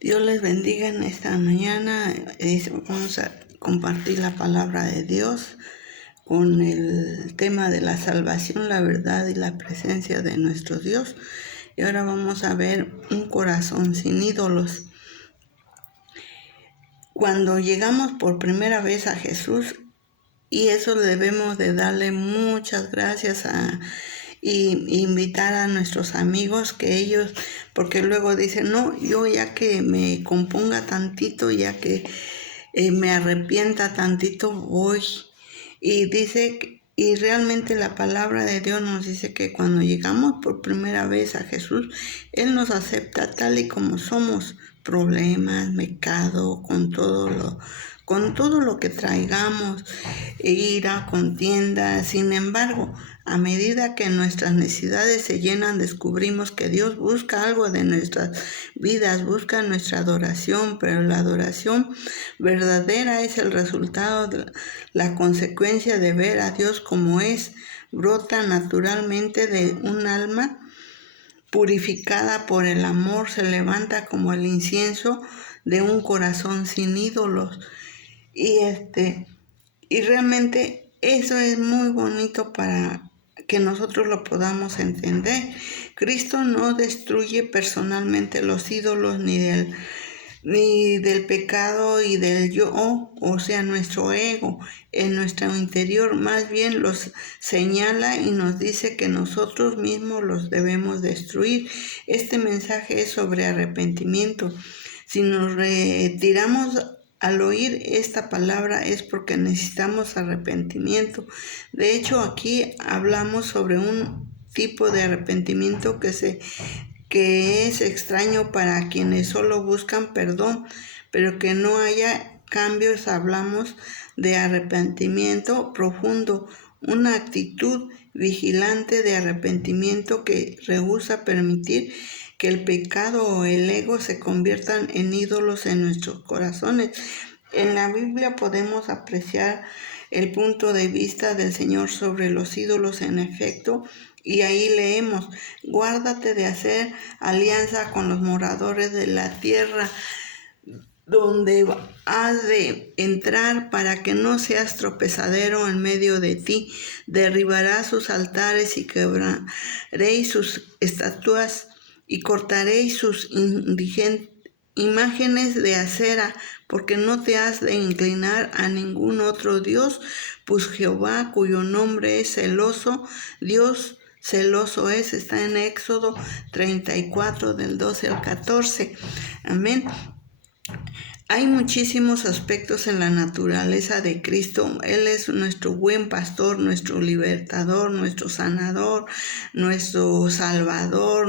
Dios les bendiga en esta mañana. Vamos a compartir la palabra de Dios con el tema de la salvación, la verdad y la presencia de nuestro Dios. Y ahora vamos a ver un corazón sin ídolos. Cuando llegamos por primera vez a Jesús, y eso debemos de darle muchas gracias y invitar a nuestros amigos que ellos, porque luego dicen, no, yo ya que me componga tantito, ya que me arrepienta tantito, voy. Y realmente la palabra de Dios nos dice que cuando llegamos por primera vez a Jesús, Él nos acepta tal y como somos, problemas, pecado, con todo lo que traigamos, ira, contienda. Sin embargo, a medida que nuestras necesidades se llenan, descubrimos que Dios busca algo de nuestras vidas, busca nuestra adoración, pero la adoración verdadera es el resultado, la consecuencia de ver a Dios como es, brota naturalmente de un alma purificada por el amor, se levanta como el incienso de un corazón sin ídolos. Y realmente eso es muy bonito para que nosotros lo podamos entender. Cristo no destruye personalmente los ídolos ni del pecado y del yo, o sea, nuestro ego en nuestro interior, más bien los señala y nos dice que nosotros mismos los debemos destruir. Este mensaje es sobre arrepentimiento. Si nos retiramos al oír esta palabra es porque necesitamos arrepentimiento. De hecho, aquí hablamos sobre un tipo de arrepentimiento que es extraño para quienes solo buscan perdón, pero que no haya cambios. Hablamos de arrepentimiento profundo, una actitud vigilante de arrepentimiento que rehúsa permitir que el pecado o el ego se conviertan en ídolos en nuestros corazones. En la Biblia podemos apreciar el punto de vista del Señor sobre los ídolos en efecto, y ahí leemos, guárdate de hacer alianza con los moradores de la tierra donde has de entrar para que no seas tropezadero en medio de ti. Derribarás sus altares y quebraréis sus estatuas y cortaréis sus imágenes de acera, porque no te has de inclinar a ningún otro Dios, pues Jehová, cuyo nombre es celoso, Dios celoso es, está en Éxodo 34 del 12 al 14. Amén. Hay muchísimos aspectos en la naturaleza de Cristo. Él es nuestro buen pastor, nuestro libertador, nuestro sanador, nuestro salvador.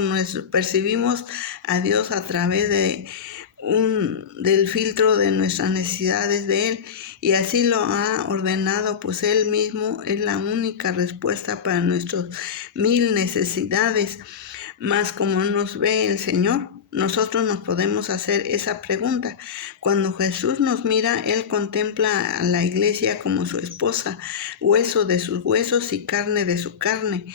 Percibimos a Dios a través del filtro de nuestras necesidades de Él, y así lo ha ordenado, pues Él mismo es la única respuesta para nuestras 1000 necesidades. Mas como nos ve el Señor, nosotros nos podemos hacer esa pregunta. Cuando Jesús nos mira, Él contempla a la iglesia como su esposa, hueso de sus huesos y carne de su carne.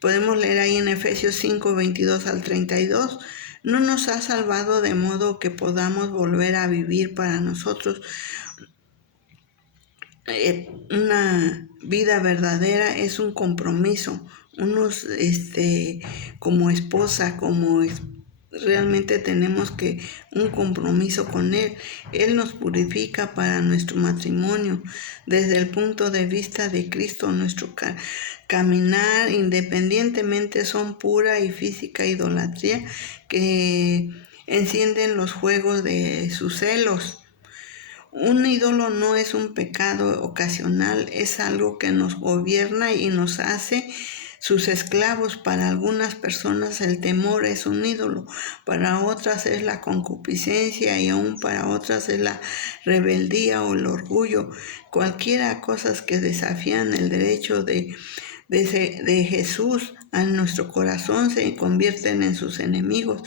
Podemos leer ahí en Efesios 5, 22 al 32. No nos ha salvado de modo que podamos volver a vivir para nosotros. Una vida verdadera es un compromiso. Como esposa, realmente tenemos que un compromiso con Él. Él nos purifica para nuestro matrimonio. Desde el punto de vista de Cristo, nuestro caminar independientemente son pura y física idolatría que encienden los fuegos de sus celos. Un ídolo no es un pecado ocasional, es algo que nos gobierna y nos hace sus esclavos. Para algunas personas el temor es un ídolo, para otras es la concupiscencia y aún para otras es la rebeldía o el orgullo. Cualquiera cosas que desafían el derecho de Jesús a nuestro corazón se convierten en sus enemigos,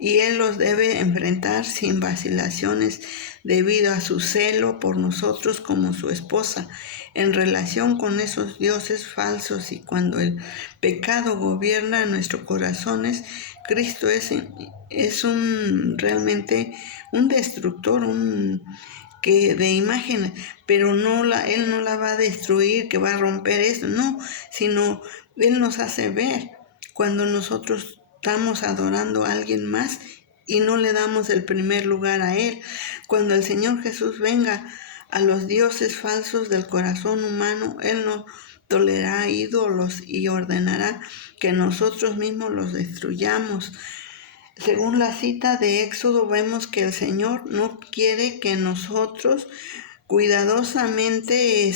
y Él los debe enfrentar sin vacilaciones debido a su celo por nosotros como su esposa. en relación con esos dioses falsos, y cuando el pecado gobierna nuestros corazones, Cristo es realmente un destructor, que de imágenes, pero Él no la va a destruir, que va a romper eso, no, sino Él nos hace ver cuando nosotros estamos adorando a alguien más y no le damos el primer lugar a Él. Cuando el Señor Jesús venga a los dioses falsos del corazón humano, Él no tolerará ídolos y ordenará que nosotros mismos los destruyamos. Según la cita de Éxodo, vemos que el Señor no quiere que nosotros cuidadosamente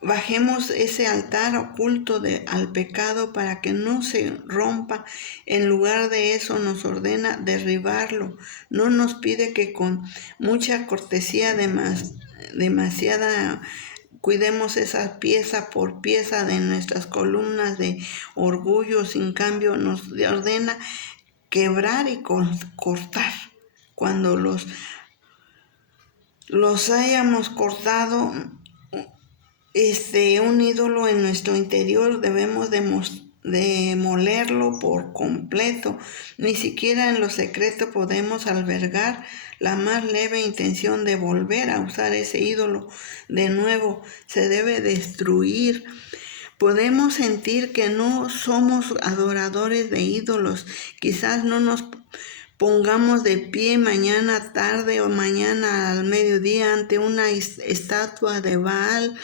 bajemos ese altar oculto al pecado para que no se rompa. En lugar de eso nos ordena derribarlo. No nos pide que con mucha cortesía demasiada cuidemos esa pieza por pieza de nuestras columnas de orgullo. Sin cambio nos ordena quebrar y cortar. Cuando los hayamos cortado, un ídolo en nuestro interior, debemos demolerlo por completo. Ni siquiera en lo secreto podemos albergar la más leve intención de volver a usar ese ídolo de nuevo. Se debe destruir. Podemos sentir que no somos adoradores de ídolos. Quizás no nos pongamos de pie mañana tarde o mañana al mediodía ante una estatua de Baal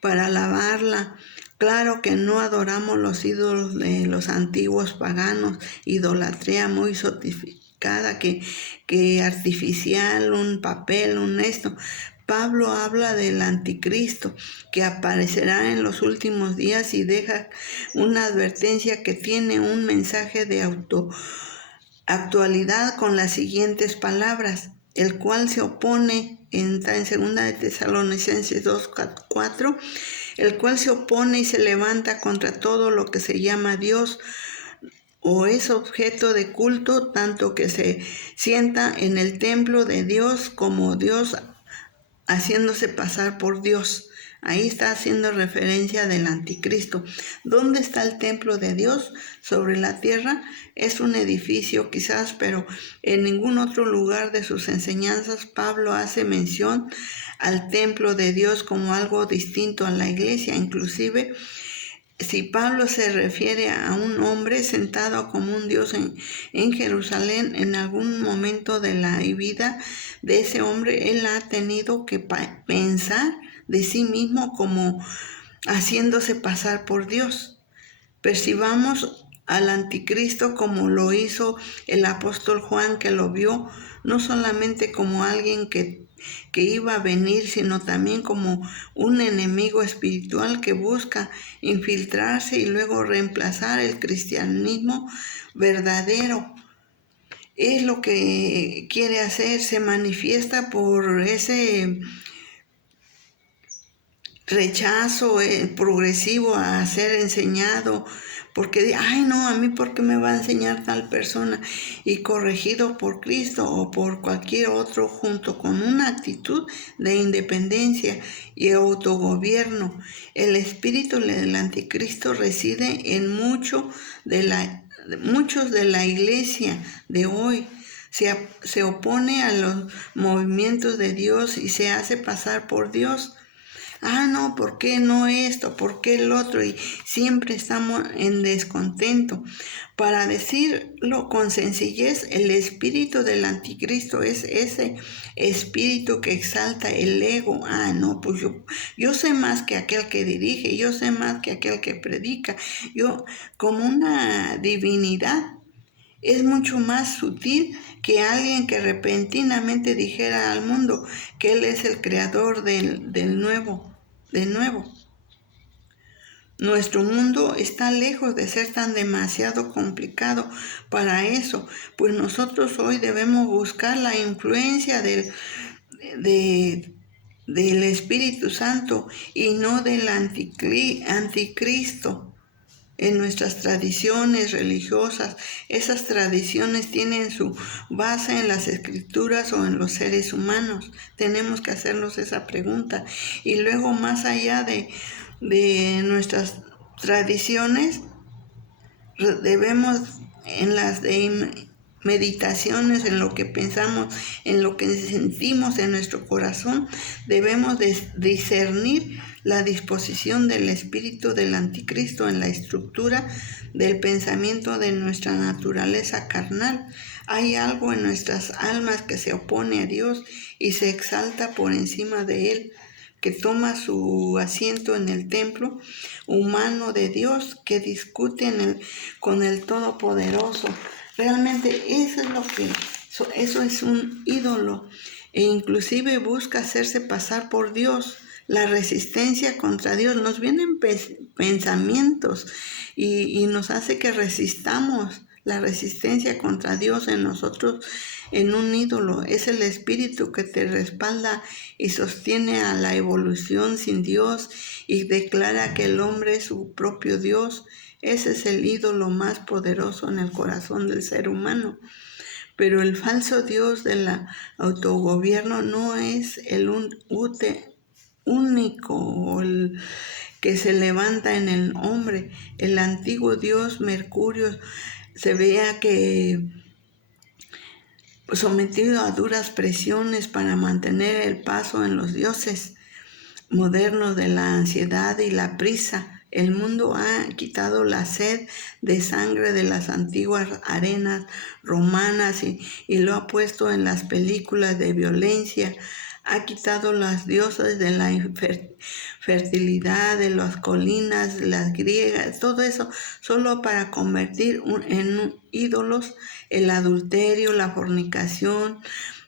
para alabarla. Claro que no adoramos los ídolos de los antiguos paganos, idolatría muy sofisticada, que artificial, un papel, un esto. Pablo habla del anticristo que aparecerá en los últimos días y deja una advertencia que tiene un mensaje de actualidad con las siguientes palabras: el cual se opone, en 2 de Tesalonicenses 2:4, el cual se opone y se levanta contra todo lo que se llama Dios o es objeto de culto, tanto que se sienta en el templo de Dios como Dios, haciéndose pasar por Dios. Ahí está haciendo referencia del anticristo. ¿Dónde está el templo de Dios? Sobre la tierra. Es un edificio quizás, pero en ningún otro lugar de sus enseñanzas Pablo hace mención al templo de Dios como algo distinto a la iglesia. Inclusive, si Pablo se refiere a un hombre sentado como un Dios en Jerusalén, en algún momento de la vida de ese hombre, él ha tenido que pensar de sí mismo como haciéndose pasar por Dios. Percibamos al anticristo como lo hizo el apóstol Juan, que lo vio no solamente como alguien que iba a venir, sino también como un enemigo espiritual que busca infiltrarse y luego reemplazar el cristianismo verdadero. Es lo que quiere hacer, se manifiesta por ese rechazo progresivo a ser enseñado, porque, ay no, a mí ¿por qué me va a enseñar tal persona? Y corregido por Cristo o por cualquier otro, junto con una actitud de independencia y autogobierno. El espíritu del anticristo reside en muchos de la iglesia de hoy. Se opone a los movimientos de Dios y se hace pasar por Dios. Ah, no, ¿por qué no esto? ¿Por qué el otro? Y siempre estamos en descontento. Para decirlo con sencillez, el espíritu del anticristo es ese espíritu que exalta el ego. Ah, no, pues yo sé más que aquel que dirige, yo sé más que aquel que predica. Yo, como una divinidad, es mucho más sutil que alguien que repentinamente dijera al mundo que Él es el creador de nuevo. Nuestro mundo está lejos de ser tan demasiado complicado para eso, pues nosotros hoy debemos buscar la influencia del Espíritu Santo y no del anticristo. en nuestras tradiciones religiosas. Esas tradiciones tienen su base en las escrituras o en los seres humanos. Tenemos que hacernos esa pregunta. Y luego, más allá de nuestras tradiciones, debemos en las de meditaciones, en lo que pensamos, en lo que sentimos en nuestro corazón, debemos discernir la disposición del espíritu del anticristo en la estructura del pensamiento de nuestra naturaleza carnal. Hay algo en nuestras almas que se opone a Dios y se exalta por encima de Él, que toma su asiento en el templo humano de Dios, que discute con el Todopoderoso. Realmente eso es un ídolo, e inclusive busca hacerse pasar por Dios. La resistencia contra Dios, nos vienen pensamientos y nos hace que resistamos. La resistencia contra Dios en nosotros, en un ídolo, es el espíritu que te respalda y sostiene a la evolución sin Dios y declara que el hombre es su propio Dios. Ese es el ídolo más poderoso en el corazón del ser humano. Pero el falso Dios del autogobierno no es el único o el que se levanta en el hombre. El antiguo Dios Mercurio se veía que sometido a duras presiones para mantener el paso en los dioses modernos de la ansiedad y la prisa. El mundo ha quitado la sed de sangre de las antiguas arenas romanas y lo ha puesto en las películas de violencia. Ha quitado las diosas de la fertilidad, de las colinas, las griegas, todo eso, solo para convertir en ídolos el adulterio, la fornicación,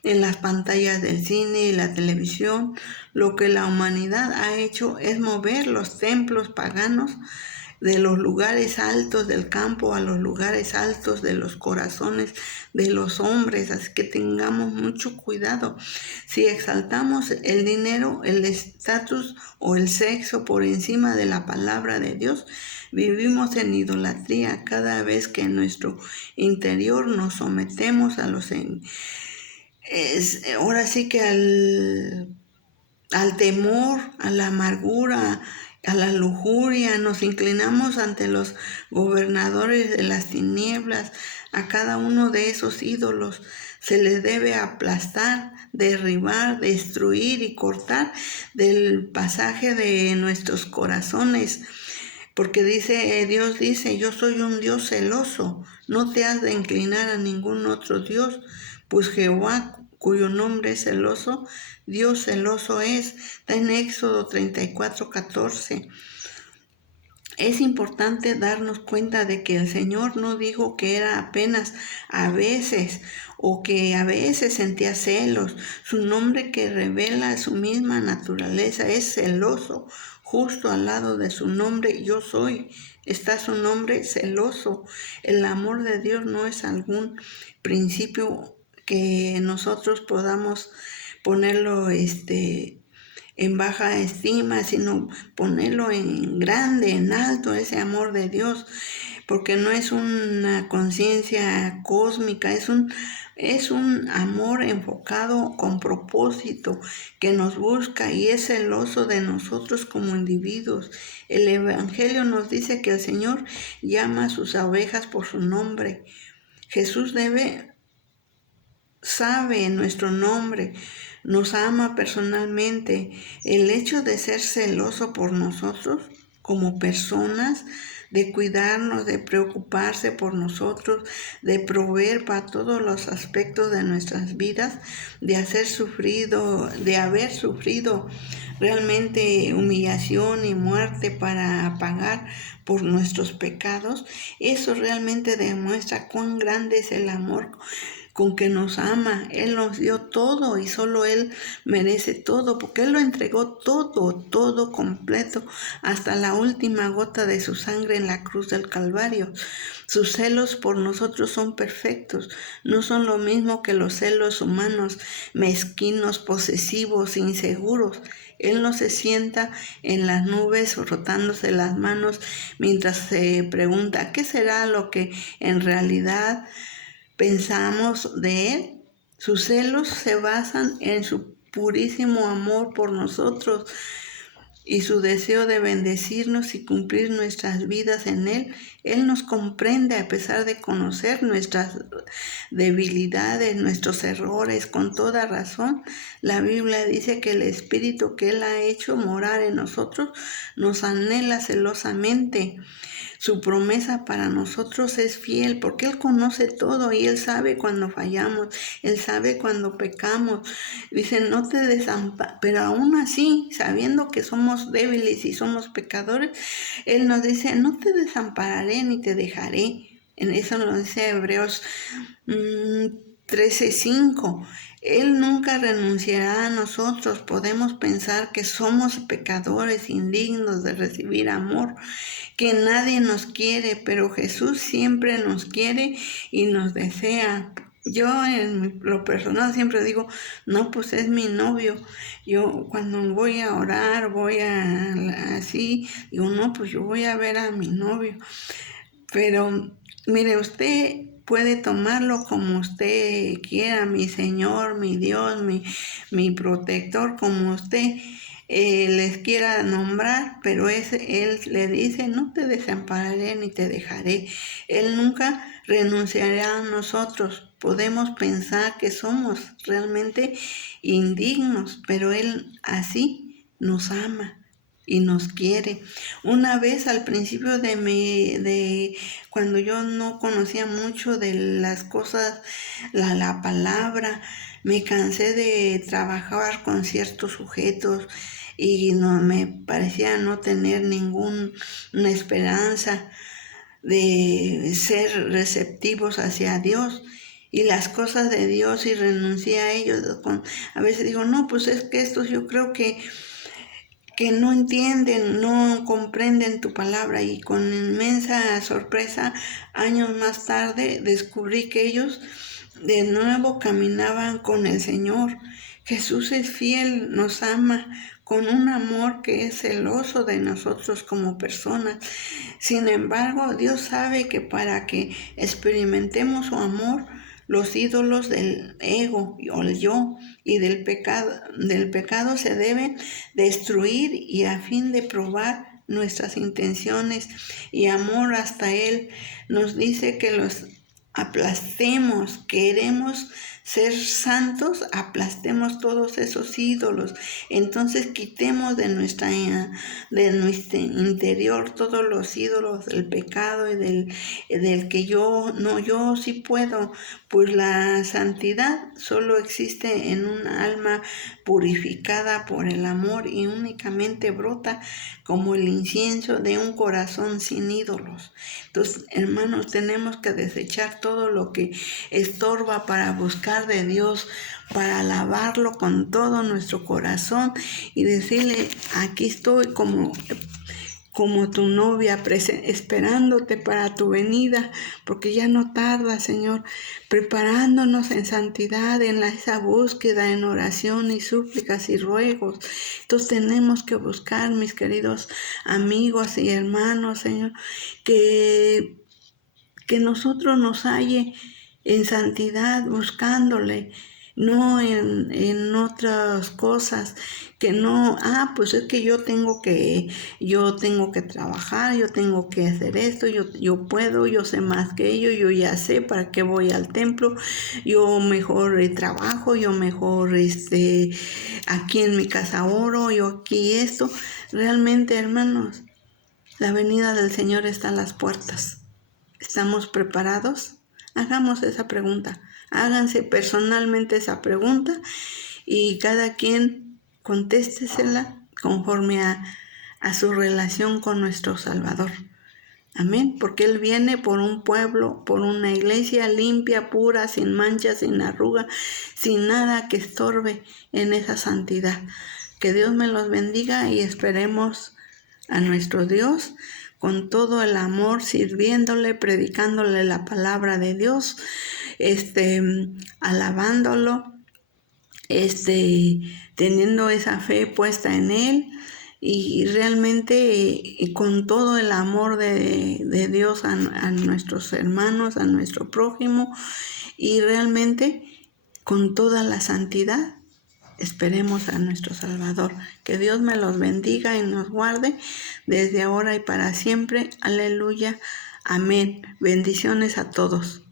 en las pantallas del cine y la televisión. Lo que la humanidad ha hecho es mover los templos paganos de los lugares altos del campo a los lugares altos de los corazones de los hombres. Así que tengamos mucho cuidado. Si exaltamos el dinero, el estatus o el sexo por encima de la palabra de Dios, vivimos en idolatría cada vez que en nuestro interior nos sometemos a los... ahora sí que al temor, a la amargura, a la lujuria, nos inclinamos ante los gobernadores de las tinieblas. A cada uno de esos ídolos se les debe aplastar, derribar, destruir y cortar del pasaje de nuestros corazones. Porque Dios dice, yo soy un Dios celoso, no te has de inclinar a ningún otro Dios, pues Jehová, cuyo nombre es celoso, Dios celoso es. Está en Éxodo 34:14. Es importante darnos cuenta de que el Señor no dijo que era apenas a veces o que a veces sentía celos. Su nombre, que revela su misma naturaleza, es celoso. Justo al lado de su nombre, yo soy, está su nombre, celoso. El amor de Dios no es algún principio que nosotros podamos ponerlo en baja estima, sino ponerlo en grande, en alto, ese amor de Dios, porque no es una conciencia cósmica, es un amor enfocado con propósito, que nos busca y es celoso de nosotros como individuos. El Evangelio nos dice que el Señor llama a sus ovejas por su nombre. Jesús sabe nuestro nombre, nos ama personalmente. El hecho de ser celoso por nosotros como personas, de cuidarnos, de preocuparse por nosotros, de proveer para todos los aspectos de nuestras vidas, de haber sufrido realmente humillación y muerte para pagar por nuestros pecados. Eso realmente demuestra cuán grande es el amor con que nos ama. Él nos dio todo y solo Él merece todo, porque Él lo entregó todo completo, hasta la última gota de su sangre en la cruz del Calvario. Sus celos por nosotros son perfectos, no son lo mismo que los celos humanos, mezquinos, posesivos, inseguros. Él no se sienta en las nubes frotándose las manos mientras se pregunta ¿qué será lo que en realidad pensamos de Él? Sus celos se basan en su purísimo amor por nosotros y su deseo de bendecirnos y cumplir nuestras vidas en Él. Él nos comprende a pesar de conocer nuestras debilidades, nuestros errores. Con toda razón, la Biblia dice que el Espíritu que Él ha hecho morar en nosotros nos anhela celosamente. Su promesa para nosotros es fiel porque Él conoce todo y Él sabe cuando fallamos, Él sabe cuando pecamos. Dice, no te desampares, pero aún así, sabiendo que somos débiles y somos pecadores, Él nos dice, no te desampararé ni te dejaré. En eso nos dice Hebreos 13:5. Él nunca renunciará a nosotros. Podemos pensar que somos pecadores indignos de recibir amor, que nadie nos quiere, pero Jesús siempre nos quiere y nos desea. Yo en lo personal siempre digo, no, pues es mi novio. Yo cuando voy a orar, así, digo, no, pues yo voy a ver a mi novio. Pero mire, usted puede tomarlo como usted quiera, mi Señor, mi Dios, mi protector, como usted les quiera nombrar, pero Él le dice, no te desampararé ni te dejaré. Él nunca renunciará a nosotros. Podemos pensar que somos realmente indignos, pero Él así nos ama y nos quiere. Una vez al principio de cuando yo no conocía mucho de las cosas, la palabra, me cansé de trabajar con ciertos sujetos y no me parecía no tener ninguna esperanza de ser receptivos hacia Dios y las cosas de Dios, y renuncié a ellos. A veces digo, no, pues es que estos yo creo que no entienden, no comprenden tu palabra, y con inmensa sorpresa, años más tarde, descubrí que ellos de nuevo caminaban con el Señor. Jesús es fiel, nos ama con un amor que es celoso de nosotros como personas. Sin embargo, Dios sabe que para que experimentemos su amor, los ídolos del ego o el yo y del pecado se deben destruir, y a fin de probar nuestras intenciones y amor hasta Él, nos dice que los aplastemos. Queremos ser santos, aplastemos todos esos ídolos. Entonces quitemos de nuestro interior todos los ídolos del pecado y del que yo sí puedo. Pues la santidad solo existe en un alma purificada por el amor y únicamente brota como el incienso de un corazón sin ídolos. Entonces, hermanos, tenemos que desechar todo lo que estorba para buscar de Dios, para alabarlo con todo nuestro corazón y decirle, aquí estoy como tu novia, esperándote para tu venida, porque ya no tarda, Señor, preparándonos en santidad, en esa búsqueda, en oración y súplicas y ruegos. Entonces tenemos que buscar, mis queridos amigos y hermanos, Señor, que nosotros nos halle en santidad, buscándole, no en otras cosas, que no, pues es que yo tengo que trabajar, yo tengo que hacer esto, yo puedo, yo sé más que ellos, yo ya sé para qué voy al templo, yo mejor trabajo, yo mejor aquí en mi casa oro, yo aquí esto. Realmente, hermanos, la venida del Señor está a las puertas. ¿Estamos preparados? Hagamos esa pregunta. Háganse personalmente esa pregunta y cada quien contéstesela conforme a su relación con nuestro Salvador. Amén, porque Él viene por un pueblo, por una iglesia limpia, pura, sin mancha, sin arruga, sin nada que estorbe en esa santidad. Que Dios me los bendiga y esperemos a nuestro Dios con todo el amor, sirviéndole, predicándole la palabra de Dios, alabándolo, teniendo esa fe puesta en Él y realmente con todo el amor de Dios a nuestros hermanos, a nuestro prójimo y realmente con toda la santidad. Esperemos a nuestro Salvador. Que Dios me los bendiga y nos guarde desde ahora y para siempre. Aleluya. Amén. Bendiciones a todos.